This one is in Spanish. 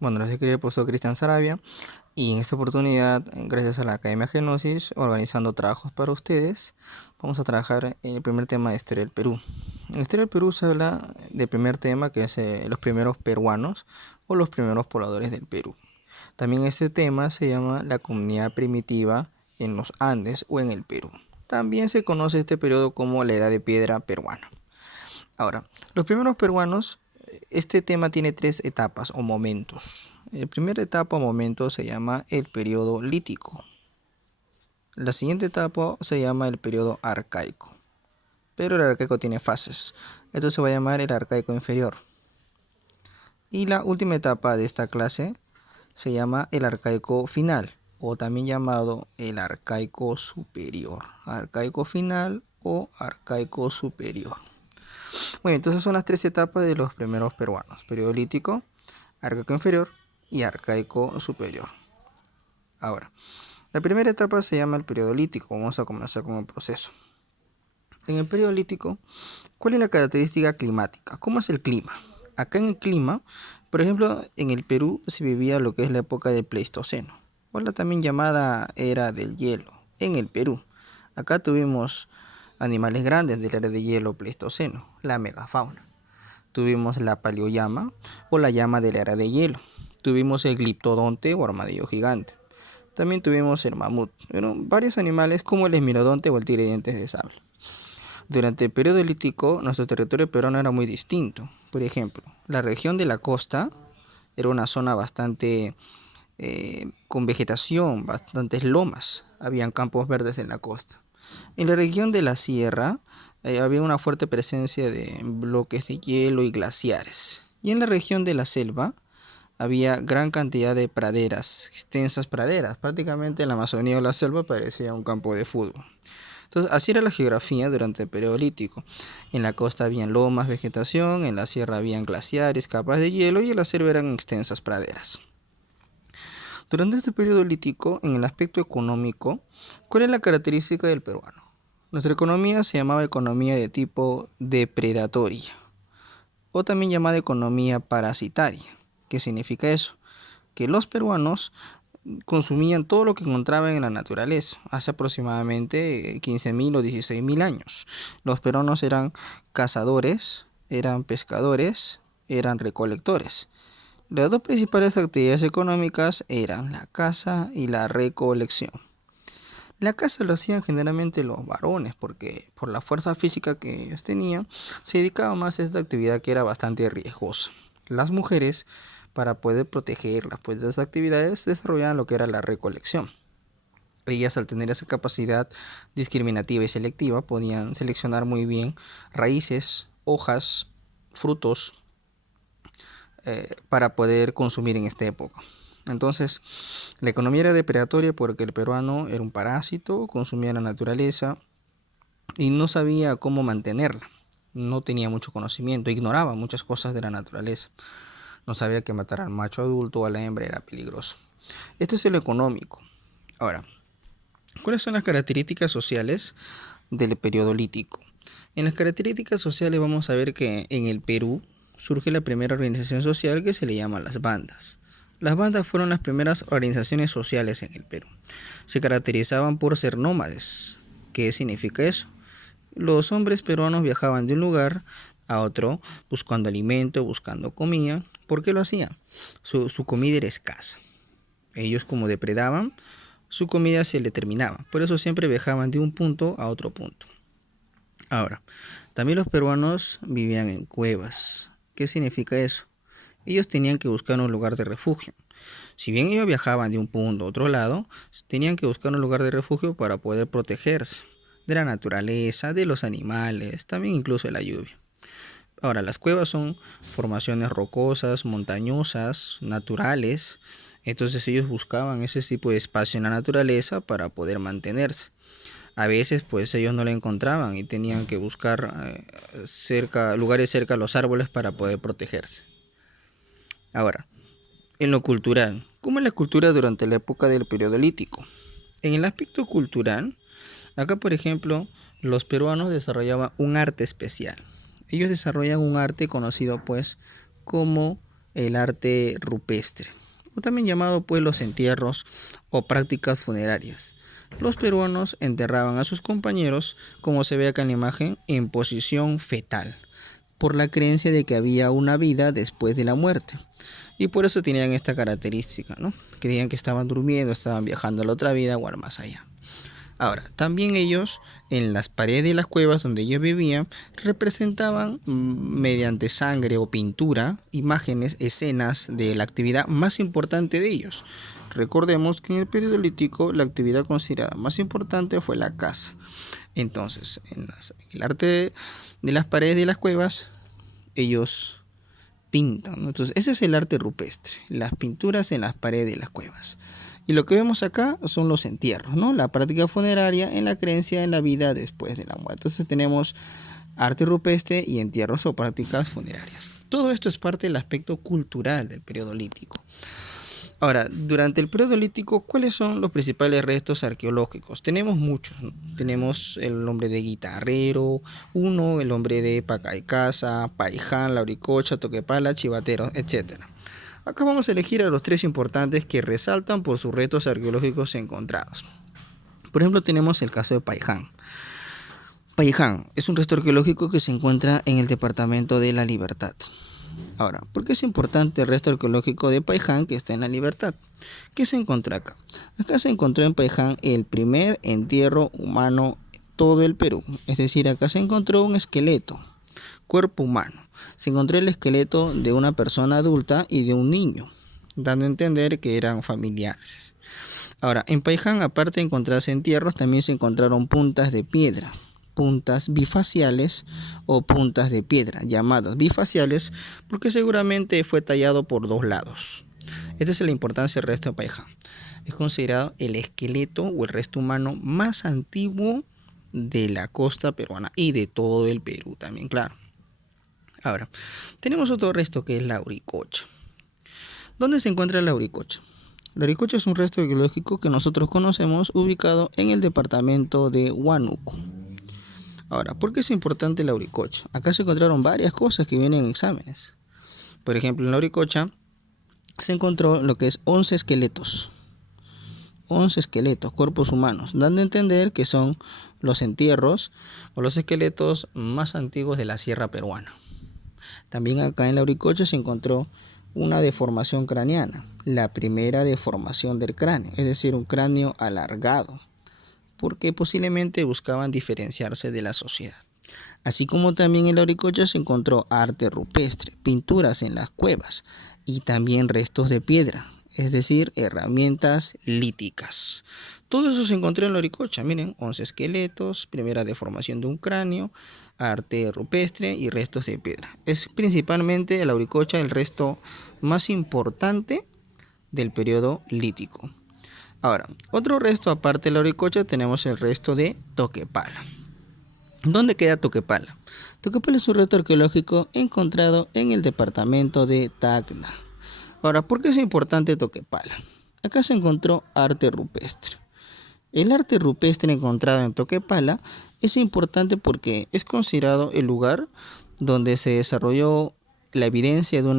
Bueno, les escribe el profesor Cristian Sarabia y en esta oportunidad, gracias a la Academia Genosis, organizando trabajos para ustedes, vamos a trabajar en el primer tema de Historia del Perú. En la Historia del Perú se habla del primer tema que es los primeros peruanos o los primeros pobladores del Perú. También este tema se llama la comunidad primitiva en los Andes o en el Perú. También se conoce este periodo como la Edad de Piedra peruana. Ahora, los primeros peruanos, este tema tiene tres etapas o momentos. El primer etapa o momento se llama el periodo lítico. La siguiente etapa se llama el periodo arcaico. Pero el arcaico tiene fases. Esto se va a llamar el arcaico inferior. Y la última etapa de esta clase se llama el arcaico final, o también llamado el arcaico superior. Arcaico final o arcaico superior. Bueno, entonces son las tres etapas de los primeros peruanos: periodo lítico, arcaico inferior y arcaico superior. Ahora, la primera etapa se llama el periodo lítico. Vamos a comenzar con el proceso. En el periodo lítico, ¿cuál es la característica climática? ¿Cómo es el clima? Acá en el clima, por ejemplo, en el Perú se vivía lo que es la época del Pleistoceno, o la también llamada era del hielo, en el Perú. Acá tuvimos animales grandes de la era de hielo Pleistoceno, la megafauna. Tuvimos la paleollama o la llama de la era de hielo. Tuvimos el gliptodonte o armadillo gigante. También tuvimos el mamut. Bueno, varios animales como el esmirodonte o el tigre de dientes de sable. Durante el periodo lítico, nuestro territorio peruano era muy distinto. Por ejemplo, la región de la costa era una zona bastante con vegetación, bastantes lomas. Habían campos verdes en la costa. En la región de la sierra había una fuerte presencia de bloques de hielo y glaciares. Y en la región de la selva había gran cantidad de praderas, extensas praderas. Prácticamente la Amazonía o la selva parecía un campo de fútbol. Entonces, así era la geografía durante el periodo lítico. En la costa habían lomas, vegetación, en la sierra habían glaciares, capas de hielo y en la selva eran extensas praderas. Durante este periodo lítico, en el aspecto económico, ¿cuál es la característica del peruano? Nuestra economía se llamaba economía de tipo depredatoria, o también llamada economía parasitaria. ¿Qué significa eso? Que los peruanos consumían todo lo que encontraban en la naturaleza hace aproximadamente 15.000 o 16.000 años. Los peruanos eran cazadores, eran pescadores, eran recolectores. Las dos principales actividades económicas eran la caza y la recolección. La caza lo hacían generalmente los varones porque por la fuerza física que ellos tenían se dedicaban más a esta actividad que era bastante riesgosa. Las mujeres, para poder protegerlas pues, de esas actividades, desarrollaban lo que era la recolección. Ellas, al tener esa capacidad discriminativa y selectiva, podían seleccionar muy bien raíces, hojas, frutos para poder consumir en esta época. Entonces, la economía era depredatoria porque el peruano era un parásito, consumía la naturaleza y no sabía cómo mantenerla. No tenía mucho conocimiento, ignoraba muchas cosas de la naturaleza. No sabía que matar al macho adulto o a la hembra era peligroso. Este es el económico. Ahora, ¿cuáles son las características sociales del periodo lítico? En las características sociales vamos a ver que en el Perú surge la primera organización social que se le llama las bandas. Las bandas fueron las primeras organizaciones sociales en el Perú. Se caracterizaban por ser nómades. ¿Qué significa eso? Los hombres peruanos viajaban de un lugar a otro buscando alimento, buscando comida. ¿Por qué lo hacían? Su comida era escasa. Ellos, como depredaban, su comida se le terminaba. Por eso siempre viajaban de un punto a otro punto. Ahora, también los peruanos vivían en cuevas. ¿Qué significa eso? Ellos tenían que buscar un lugar de refugio. Si bien ellos viajaban de un punto a otro lado, tenían que buscar un lugar de refugio para poder protegerse de la naturaleza, de los animales, también incluso de la lluvia. Ahora, las cuevas son formaciones rocosas, montañosas, naturales. Entonces ellos buscaban ese tipo de espacio en la naturaleza para poder mantenerse. A veces pues ellos no la encontraban y tenían que buscar lugares cerca a los árboles para poder protegerse. Ahora, en lo cultural, ¿cómo es la cultura durante la época del periodo lítico? En el aspecto cultural, acá por ejemplo, los peruanos desarrollaban un arte especial. Ellos desarrollan un arte conocido pues como el arte rupestre, o también llamado pues los entierros o prácticas funerarias. Los peruanos enterraban a sus compañeros, como se ve acá en la imagen, en posición fetal, por la creencia de que había una vida después de la muerte. Y por eso tenían esta característica, ¿no? Creían que estaban durmiendo, estaban viajando a la otra vida o al más allá. Ahora, también ellos, en las paredes de las cuevas donde ellos vivían, representaban mediante sangre o pintura, imágenes, escenas de la actividad más importante de ellos. Recordemos que en el periodo lítico la actividad considerada más importante fue la caza. Entonces, en el arte de las paredes de las cuevas, ellos pintan, ¿no? Entonces, ese es el arte rupestre, las pinturas en las paredes de las cuevas. Y lo que vemos acá son los entierros, ¿no? La práctica funeraria en la creencia en la vida después de la muerte. Entonces tenemos arte rupestre y entierros o prácticas funerarias. Todo esto es parte del aspecto cultural del periodo lítico. Ahora, durante el periodo lítico, ¿cuáles son los principales restos arqueológicos? Tenemos muchos, ¿no? Tenemos el nombre de Guitarrero, el nombre de Pacaycasa, Paiján, Lauricocha, Toquepala, Chivatero, etc. Acá vamos a elegir a los tres importantes que resaltan por sus restos arqueológicos encontrados. Por ejemplo, tenemos el caso de Paiján. Paiján es un resto arqueológico que se encuentra en el departamento de La Libertad. Ahora, ¿por qué es importante el resto arqueológico de Paiján que está en La Libertad? ¿Qué se encontró acá? Acá se encontró en Paiján el primer entierro humano en todo el Perú. Es decir, acá se encontró un esqueleto, cuerpo humano. Se encontró el esqueleto de una persona adulta y de un niño, dando a entender que eran familiares. Ahora, en Paiján, aparte de encontrarse entierros, también se encontraron puntas de piedra, puntas bifaciales o puntas de piedra, llamadas bifaciales porque seguramente fue tallado por dos lados. Esta es la importancia del resto de Paiján. Es considerado el esqueleto o el resto humano más antiguo de la costa peruana y de todo el Perú también, claro. Ahora, tenemos otro resto que es la Lauricocha. ¿Dónde se encuentra la Lauricocha? La Lauricocha es un resto arqueológico que nosotros conocemos ubicado en el departamento de Huánuco. Ahora, ¿por qué es importante la Lauricocha? Acá se encontraron varias cosas que vienen en exámenes. Por ejemplo, en la Lauricocha se encontró lo que es 11 esqueletos. 11 esqueletos, cuerpos humanos, dando a entender que son los entierros o los esqueletos más antiguos de la sierra peruana. También acá en la Lauricocha se encontró una deformación craneana, la primera deformación del cráneo, es decir, un cráneo alargado, porque posiblemente buscaban diferenciarse de la sociedad. Así como también en la Lauricocha se encontró arte rupestre, pinturas en las cuevas y también restos de piedra, es decir, herramientas líticas. Todo eso se encontró en la Lauricocha. Miren, 11 esqueletos, primera deformación de un cráneo, arte rupestre y restos de piedra. Es principalmente la Lauricocha el resto más importante del periodo lítico. Ahora, otro resto aparte de la Lauricocha tenemos el resto de Toquepala. ¿Dónde queda Toquepala? Toquepala es un resto arqueológico encontrado en el departamento de Tacna. Ahora, ¿por qué es importante Toquepala? Acá se encontró arte rupestre. El arte rupestre encontrado en Toquepala es importante porque es considerado el lugar donde se desarrolló la evidencia de una